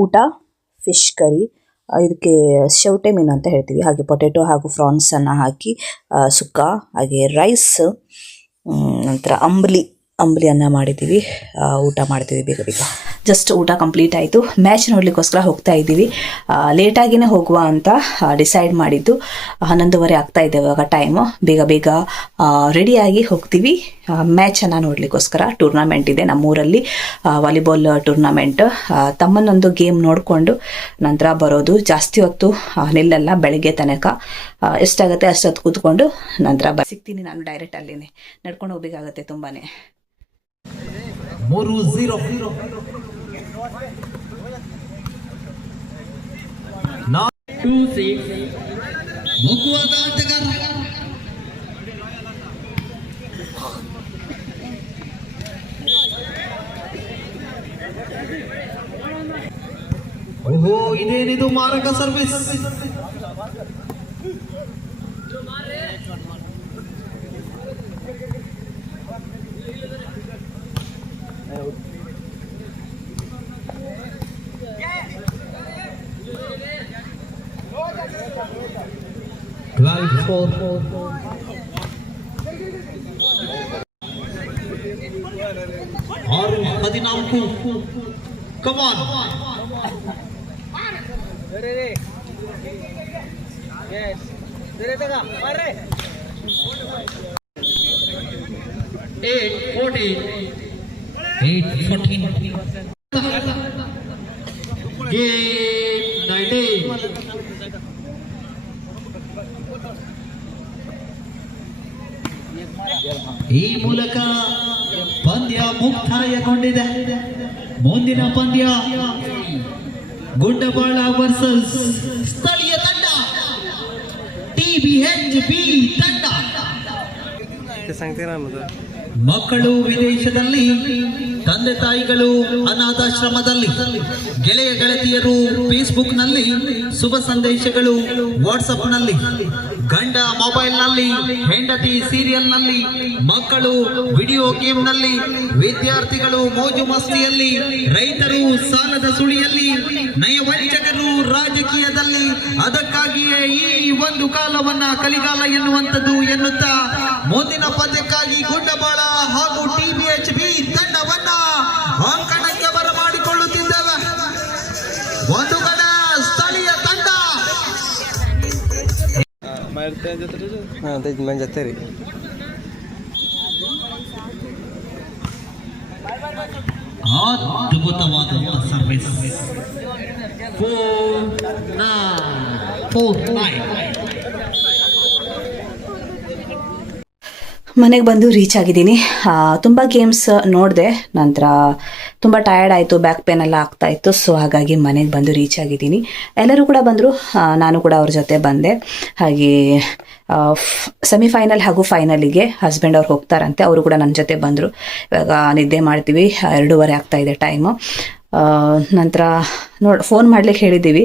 ಊಟ fish curry, ಇದಕ್ಕೆ ಸೌಟೆ ಮೀನು ಅಂತ ಹೇಳ್ತೀವಿ. ಹಾಗೆ ಪೊಟೆಟೊ ಹಾಗೂ ಫ್ರಾನ್ಸನ್ನು ಹಾಕಿ ಸುಕ್ಕ, ಹಾಗೆ ರೈಸ್, ನಂತರ ಅಂಬ್ಲಿ ಅನ್ನ ಮಾಡಿದ್ದೀವಿ. ಊಟ ಮಾಡ್ತೀವಿ ಬೇಗ ಬೇಗ. ಜಸ್ಟ್ ಊಟ ಕಂಪ್ಲೀಟ್ ಆಯಿತು. ಮ್ಯಾಚ್ ನೋಡಲಿಕ್ಕೋಸ್ಕರ ಹೋಗ್ತಾ ಇದ್ದೀವಿ. ಲೇಟಾಗಿಯೇ ಹೋಗುವ ಅಂತ ಡಿಸೈಡ್ ಮಾಡಿದ್ದು. 11:30 ಆಗ್ತಾ ಇದೆ ಇವಾಗ ಟೈಮು. ಬೇಗ ಬೇಗ ರೆಡಿಯಾಗಿ ಹೋಗ್ತೀವಿ ಮ್ಯಾಚನ್ನು ನೋಡಲಿಕ್ಕೋಸ್ಕರ. ಟೂರ್ನಮೆಂಟ್ ಇದೆ ನಮ್ಮೂರಲ್ಲಿ, ವಾಲಿಬಾಲ್ ಟೂರ್ನಮೆಂಟ್. ತಮ್ಮನ್ನೊಂದು ಗೇಮ್ ನೋಡಿಕೊಂಡು ನಂತರ ಬರೋದು. ಜಾಸ್ತಿ ಹೊತ್ತು ನಿಲ್ಲಲ್ಲ, ಬೆಳಗ್ಗೆ ತನಕ ಎಷ್ಟಾಗುತ್ತೆ ಅಷ್ಟೊತ್ತು ಕೂತ್ಕೊಂಡು ನಂತರ ಸಿಗ್ತೀನಿ. ನಾನು ಡೈರೆಕ್ಟ್ ಅಲ್ಲಿನೇ ನಡ್ಕೊಂಡು ಹೋಗ್ಬೇಕಾಗತ್ತೆ ತುಂಬಾ. 3-0 2-6 ಮುಗುವಾದ ಆಟಗಾರ. ಓಹೋ, ಇದೇನಿದು ಮಾರಕ ಸರ್ವಿಸ್. और 14 come on yes 8-14 game 90. ಈ ಮೂಲಕ ಪಂದ್ಯ ಮುಕ್ತಾಯಗೊಂಡಿದೆ. ಮುಂದಿನ ಪಂದ್ಯ ಗುಡ್ಡಬಾಳ ವರ್ಸಸ್ ಸ್ಥಳೀಯ ತಂಡ TBHB ತಂಡ. ಮಕ್ಕಳು ವಿದೇಶದಲ್ಲಿ, ತಂದೆ ತಾಯಿಗಳು ಅನಾಥಾಶ್ರಮದಲ್ಲಿ, ಗೆಳೆಯ ಗೆಳತಿಯರು ಫೇಸ್ಬುಕ್ ನಲ್ಲಿ ಶುಭ ಸಂದೇಶಗಳು ವಾಟ್ಸಪ್ ನಲ್ಲಿ, ಗಂಡ ಮೊಬೈಲ್ ನಲ್ಲಿ, ಹೆಂಡತಿ ಸೀರಿಯಲ್ ನಲ್ಲಿ, ಮಕ್ಕಳು ವಿಡಿಯೋ ಗೇಮ್ ನಲ್ಲಿ, ವಿದ್ಯಾರ್ಥಿಗಳು ಮೋಜು ಮಸ್ತಿಯಲ್ಲಿ, ರೈತರು ಸಾಲದ ಸುಳಿಯಲ್ಲಿ, ನಯವಂಚಕರು ರಾಜಕೀಯದಲ್ಲಿ. ಅದಕ್ಕಾಗಿಯೇ ಈ ಒಂದು ಕಾಲವನ್ನ ಕಲಿಗಾಲ ಎನ್ನುವಂಥದ್ದು ಎನ್ನುತ್ತಾ ಮುಂದಿನ ಪಂದ್ಯಕ್ಕಾಗಿ ಗುಡ್ಡಬಾಳ ಹಾಗೂ TBHB ತಂಡವನ್ನ ಅಂಕಣಕ್ಕೆ ಬರಮಾಡಿಕೊಳ್ಳುತ್ತಿದ್ದೇವೆ. ಒಂದು ಕಡೆ ಸ್ಥಳೀಯ ತಂಡ ಅದ್ಭುತವಾದಂತಹ ಸರ್ವಿಸ್. 4-9 ಮನೆಗೆ ಬಂದು ರೀಚ್ ಆಗಿದ್ದೀನಿ. ತುಂಬ ಗೇಮ್ಸ್ ನೋಡಿದೆ, ನಂತರ ತುಂಬ ಟಯರ್ಡ್ ಆಯಿತು, ಬ್ಯಾಕ್ ಪೇನ್ ಎಲ್ಲ ಆಗ್ತಾಯಿತ್ತು. ಸೊ ಹಾಗಾಗಿ ಮನೆಗೆ ಬಂದು ರೀಚ್ ಆಗಿದ್ದೀನಿ. ಎಲ್ಲರೂ ಕೂಡ ಬಂದರು, ನಾನು ಕೂಡ ಅವ್ರ ಜೊತೆ ಬಂದೆ. ಹಾಗೆ ಸೆಮಿಫೈನಲ್ ಹಾಗೂ ಫೈನಲಿಗೆ ಹಸ್ಬೆಂಡ್ ಅವ್ರು ಹೋಗ್ತಾರಂತೆ, ಅವರು ಕೂಡ ನನ್ನ ಜೊತೆ ಬಂದರು. ಇವಾಗ ನಿದ್ದೆ ಮಾಡ್ತೀವಿ, 2:30 ಆಗ್ತಾಯಿದೆ ಟೈಮು. ನಂತರ ಫೋನ್ ಮಾಡ್ಲಿಕ್ಕೆ ಹೇಳಿದ್ದೀವಿ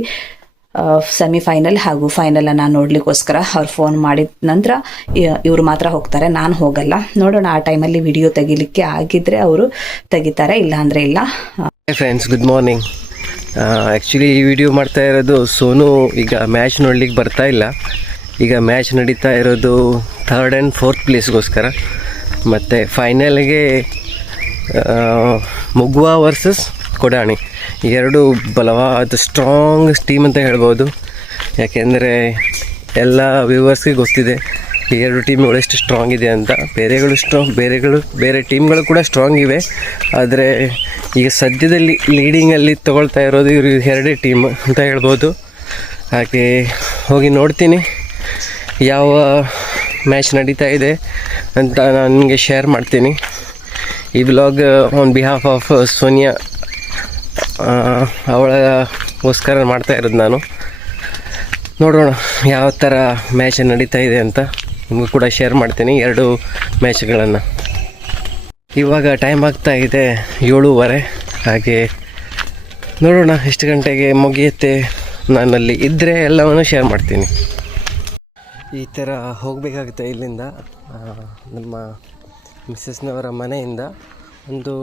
ಸೆಮಿಫೈನಲ್ ಹಾಗೂ ಫೈನಲನ್ನು ನೋಡಲಿಕ್ಕೋಸ್ಕರ. ಅವ್ರು ಫೋನ್ ಮಾಡಿದ ನಂತರ ಇವರು ಮಾತ್ರ ಹೋಗ್ತಾರೆ, ನಾನು ಹೋಗಲ್ಲ. ನೋಡೋಣ, ಆ ಟೈಮಲ್ಲಿ ವಿಡಿಯೋ ತೆಗಿಲಿಕ್ಕೆ ಆಗಿದ್ದರೆ ಅವರು ತೆಗಿತಾರೆ, ಇಲ್ಲ ಅಂದರೆ ಇಲ್ಲ. Friends, good morning. ಆ್ಯಕ್ಚುಲಿ ಈ ವಿಡಿಯೋ ಮಾಡ್ತಾ ಇರೋದು ಸೋನು ಈಗ ಮ್ಯಾಚ್ ನೋಡ್ಲಿಕ್ಕೆ ಬರ್ತಾ ಇಲ್ಲ. ಈಗ ಮ್ಯಾಚ್ ನಡೀತಾ ಇರೋದು 3rd and 4th ಪ್ಲೇಸ್ಗೋಸ್ಕರ. ಮತ್ತು ಫೈನಲ್ಗೆ ಮುಗುವಾ ವರ್ಸಸ್ ಕೊಡಾಣಿ, ಎರಡು ಬಲವಾದ ಸ್ಟ್ರಾಂಗ್ ಟೀಮ್ ಅಂತ ಹೇಳ್ಬೋದು. ಯಾಕೆಂದರೆ ಎಲ್ಲ ವ್ಯೂವರ್ಸ್ಗೆ ಗೊತ್ತಿದೆ ಈ ಎರಡು ಟೀಮ್ಗಳು ಎಷ್ಟು ಸ್ಟ್ರಾಂಗ್ ಇದೆ ಅಂತ. ಬೇರೆ ಟೀಮ್ಗಳು ಕೂಡ ಸ್ಟ್ರಾಂಗ್ ಇವೆ, ಆದರೆ ಈಗ ಸದ್ಯದಲ್ಲಿ ಲೀಡಿಂಗಲ್ಲಿ ತೊಗೊಳ್ತಾ ಇರೋದು ಇವರು ಎರಡೇ ಟೀಮ್ ಅಂತ ಹೇಳ್ಬೋದು. ಹಾಗೆ ಹೋಗಿ ನೋಡ್ತೀನಿ ಯಾವ ಮ್ಯಾಚ್ ನಡೀತಾ ಇದೆ ಅಂತ ನನಗೆ ಶೇರ್ ಮಾಡ್ತೀನಿ. ಈ vlog on behalf of Sonia, ಅವಳಗೋಸ್ಕರ ಮಾಡ್ತಾ ಇರೋದು ನಾನು. ನೋಡೋಣ ಯಾವ ಥರ ಮ್ಯಾಚ್ ನಡೀತಾ ಇದೆ ಅಂತ ನಿಮಗೂ ಕೂಡ ಶೇರ್ ಮಾಡ್ತೀನಿ, ಎರಡು ಮ್ಯಾಚ್ಗಳನ್ನು. ಇವಾಗ ಟೈಮ್ ಆಗ್ತಾ ಇದೆ 7:30. ಹಾಗೆ ನೋಡೋಣ ಎಷ್ಟು ಗಂಟೆಗೆ ಮುಗಿಯುತ್ತೆ. ನಾನಲ್ಲಿ ಇದ್ದರೆ ಎಲ್ಲವನ್ನು ಶೇರ್ ಮಾಡ್ತೀನಿ. ಈ ಥರ ಹೋಗಬೇಕಾಗುತ್ತೆ ಇಲ್ಲಿಂದ, ನಮ್ಮ ಮಿಸ್ಸಸ್ನವರ ಮನೆಯಿಂದ ಒಂದು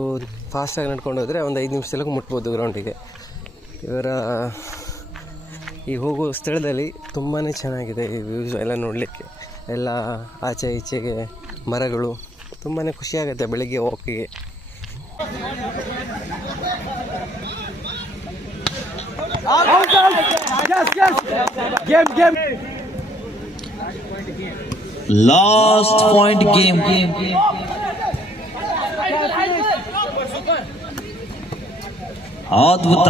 ಫಾಸ್ಟಾಗಿ ನಡ್ಕೊಂಡು ಹೋದರೆ ಒಂದು 5 ನಿಮಿಷದಲ್ಲೂ ಮುಟ್ಬೋದು ಗ್ರೌಂಡಿಗೆ. ಇವರ ಈ ಹೋಗುವ ಸ್ಥಳದಲ್ಲಿ ತುಂಬಾ ಚೆನ್ನಾಗಿದೆ ಈ ವ್ಯೂಸ್ ಎಲ್ಲ ನೋಡಲಿಕ್ಕೆ. ಎಲ್ಲ ಆಚೆ ಈಚೆಗೆ ಮರಗಳು, ತುಂಬಾ ಖುಷಿಯಾಗುತ್ತೆ ಬೆಳಿಗ್ಗೆ ವಾಕಿಗೆ. Last point game. ಅದ್ಭುತ.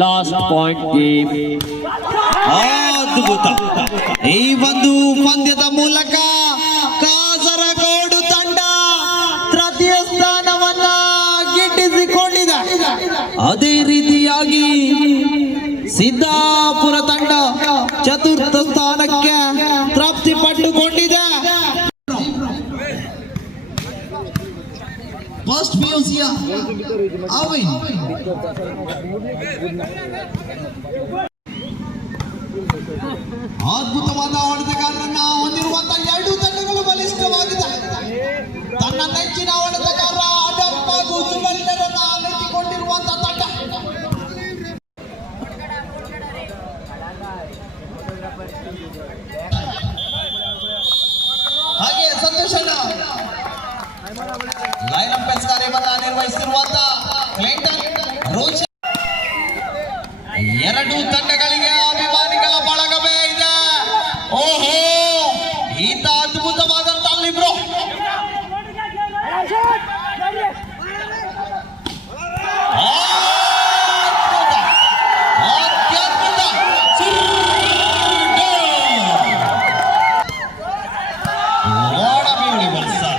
Last point game. ಅದ್ಭುತ. ಈ ಒಂದು ಪಂದ್ಯದ ಮೂಲಕ ಕಾಸರಗೋಡು ತಂಡ ತೃತೀಯ ಸ್ಥಾನವನ್ನ ಗಿಟ್ಟಿಸಿಕೊಂಡಿದೆ. ಅದೇ ರೀತಿಯಾಗಿ ಸಿದ್ದಾಪುರ ತಂಡ ಚತುರ್ಥ ಸ್ಥಾನಕ್ಕೆ ಪ್ರಾಪ್ತಿ ಪಟ್ಟುಕೊಂಡಿದೆ. ಫಸ್ಟ್ ಪಿಯುಸಿಯ ಅವಿನ್ ಅದ್ಭುತವಾದ ಹೊಡೆತಗಾರರನ್ನ ಹೊಂದಿರುವಂತಹ ಎರಡೂ ತಂಡಗಳು ಬಲಿಷ್ಠವಾಗಿದೆ. ತನ್ನ ನೆಚ್ಚಿನ ಹೊಡೆತಗಾರ ಅಡಪ್ ಹಾಗೂ ಜುವೆಲ್ಲರನ್ನ ನೆಚ್ಚಿಕೊಂಡಿರುವಂತಹ ತಂಡ. ಹಾಗೆ ಸಂತೋಷನ ಲೈನ್ ಅಂಪೈರ್ಸ್ ಕಾರ್ಯವನ್ನ ನಿರ್ವಹಿಸಿರುವಂತಹ ಕ್ಲಿಂಟನ್ ರೋಚ್. ಎರಡು ತಂಡಗಳಿಗೆ ಅಭಿಮಾನಿಗಳ ಬಳಗವೇ ಇದೆ. ಓಹೋ, ಈತ ಅದ್ಭುತವಾದಂತ ಅಲ್ಲಿಬ್ರು. ಅತ್ಯದ್ಭುತ. What a beautiful son.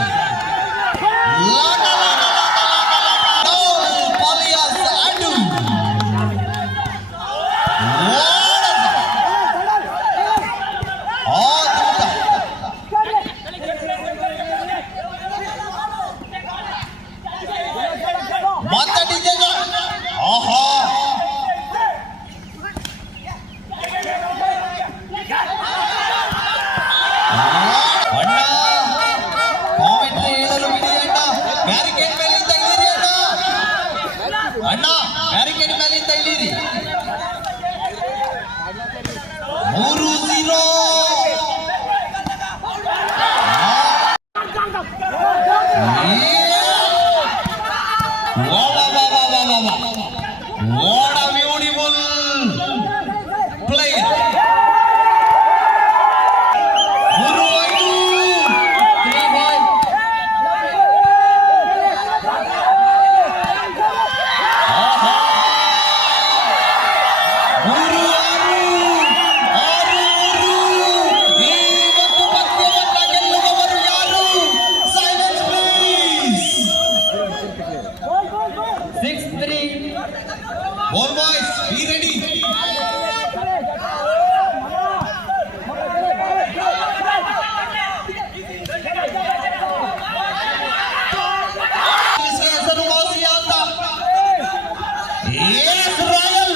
ಅಣ್ಣ ಬ್ಯಾರಿಕೇಡ್ ಮೇಲಿಂದ ಇಳಿರಿ. 3-0. What a beautiful play. 6-3. All boys, be ready. Yes, Royal.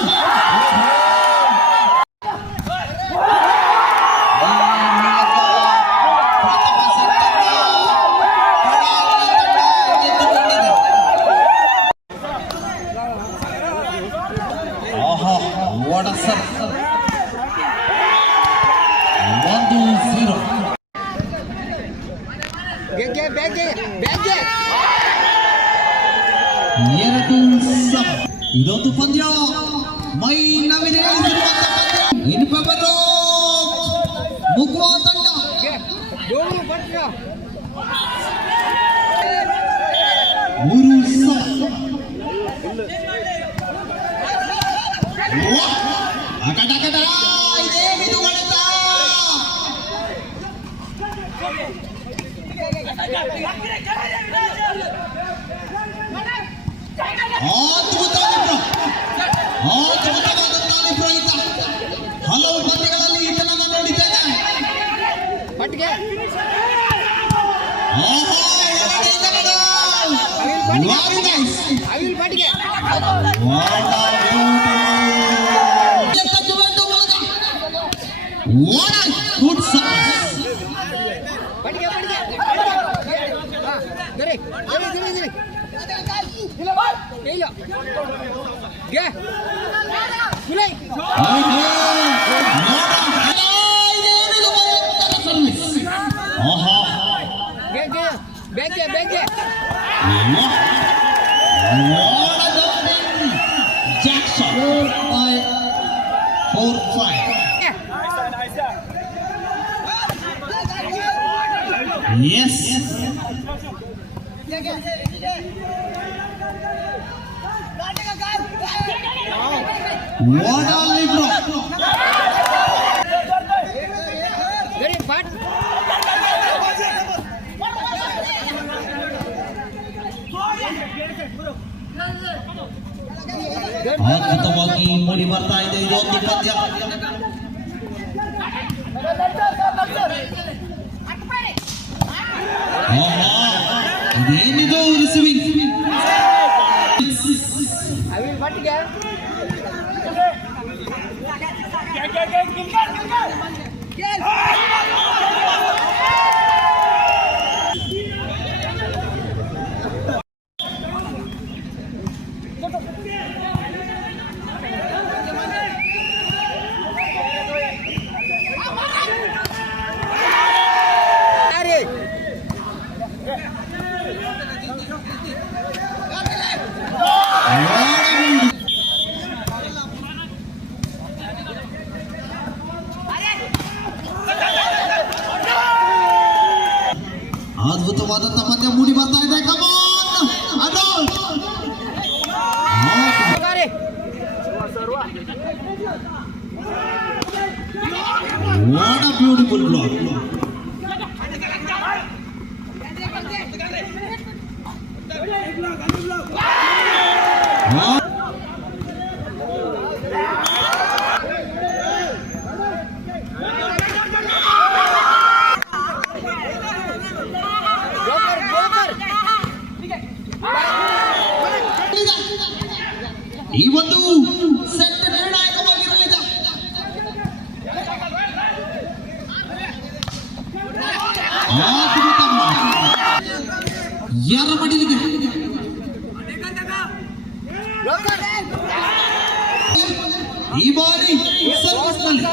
What a serve. 1-0. ಇದೊಂದು ಪಂದ್ಯ ಮೈ ನವಿಲೇರಿಸಿರುವಂತಹ ಪಂದ್ಯ. ಇನ್ ಫೇವರ್ ಮುಗುವ ತಂಡ. ಮೂರು ಇದೇ ಬಿಡುಗಡೆತ. ಅದ್ಭುತವಾದಂತಹ ಈತ. ಹಲವು ಪಂದ್ಯಗಳಲ್ಲಿ ಈತನನ್ನು ನೋಡಿದ್ದೇನೆ. What a good size. Jackson by 4-5. Yes. What a libro. ಅದ್ಭುತವಾಗಿ ಮೂಡಿ ಬರ್ತಾ ಇದೆ ಇದೊಂದು ಪದ್ಯ. ಇದೇನಿದು ರಿಸೀವಿಂಗ್ ಅದ್ಭುತವಾದಂತ ಪದ್ಯ ಮೂಡಿ ಬರ್ತಾ ಇದೆ. ಕಮಾನ್ ಅಡೋಲ್ ವಾಟ್ ಅ ಬ್ಯೂಟಿಫುಲ್ ಬ್ಲಾಕ್. ಈ ಒಂದು ಸೆಟ್ ನಿರ್ಣಾಯಕವಾಗಿರಲಿದೆ. ಯಾರ ಮಡಿಲಿದೆ ಈ ಬಾರಿ ಸರ್ವಿಸ್ನಲ್ಲಿ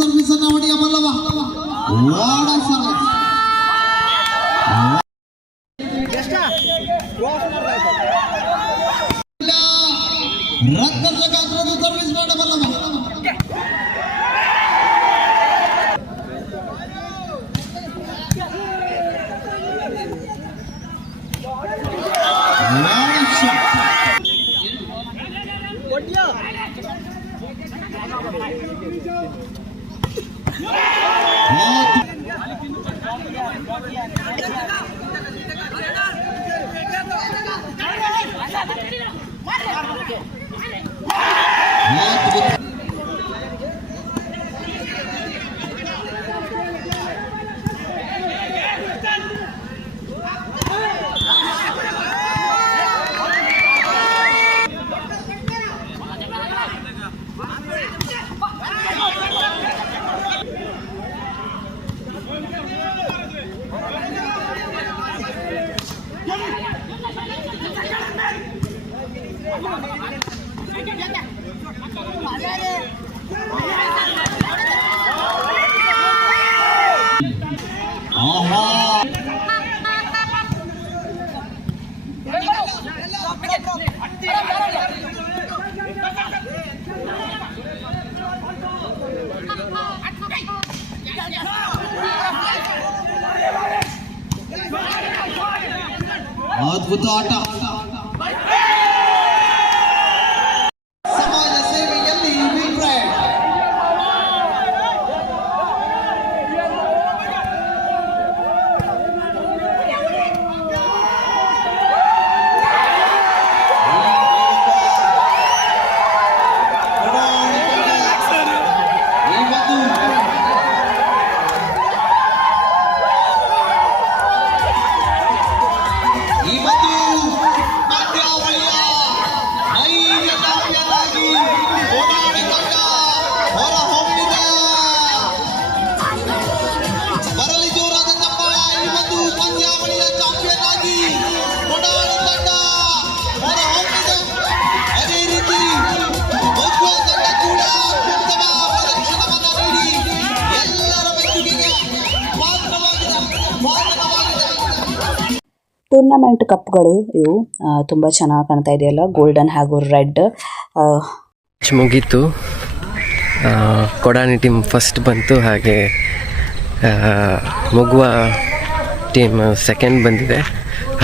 ಸರ್ವಿಸ್ ಅನ್ನ ಹೊಡೆಯಬಲ್ಲವ. ವಾಡ ಸರ್ವಿಸ್ ರಕ್ತದ ಗಾತ್ರದ ಸರ್ವಿಸ್ ಮಾಡಬಲ್ಲವ. ಅದ್ಭುತ ಆಟ. ಸಮಾಜ ಸೇವೆಯಲ್ಲಿ ವಿಕ್ರಯ್ ಈ ಒಂದು ಟೂರ್ನಮೆಂಟ್ ಕಪ್ಗಳು ಇವು ತುಂಬ ಚೆನ್ನಾಗಿ ಕಾಣ್ತಾ ಇದೆಯಲ್ಲ, ಗೋಲ್ಡನ್ ಹಾಗೂ ರೆಡ್. ಮ್ಯಾಚ್ ಮುಗೀತು. ಕೊಡಾನಿ ಟೀಮ್ ಫಸ್ಟ್ ಬಂತು, ಹಾಗೆ ಮುಗುವ ಟೀಮ್ ಸೆಕೆಂಡ್ ಬಂದಿದೆ,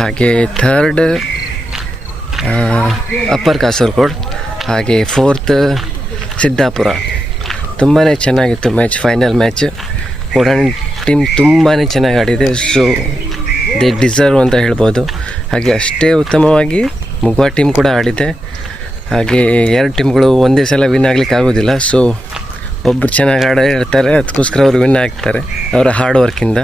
ಹಾಗೆ ಥರ್ಡ್ ಅಪ್ಪರ್ ಕಾಸರಗೋಡು, ಹಾಗೆ ಫೋರ್ತ್ ಸಿದ್ದಾಪುರ. ತುಂಬಾ ಚೆನ್ನಾಗಿತ್ತು ಮ್ಯಾಚ್, ಫೈನಲ್ ಮ್ಯಾಚ್. ಕೊಡಾನಿ ಟೀಮ್ ತುಂಬಾ ಚೆನ್ನಾಗಿ ಆಡಿದೆ, ಸೊ ದೇ ಡಿಸರ್ವ್ ಅಂತ ಹೇಳ್ಬೋದು. ಹಾಗೆ ಅಷ್ಟೇ ಉತ್ತಮವಾಗಿ ಮುಗುವ ಟೀಮ್ ಕೂಡ ಆಡಿದೆ. ಹಾಗೆ ಎರಡು ಟೀಮ್ಗಳು ಒಂದೇ ಸಲ ವಿನ್ ಆಗ್ಲಿಕ್ಕೆ ಆಗೋದಿಲ್ಲ, ಸೊ ಒಬ್ಬರು ಚೆನ್ನಾಗಿ ಇರ್ತಾರೆ, ಅದಕ್ಕೋಸ್ಕರ ಅವರು ವಿನ್ ಆಗ್ತಾರೆ ಅವರ ಹಾರ್ಡ್ ವರ್ಕಿಂದ.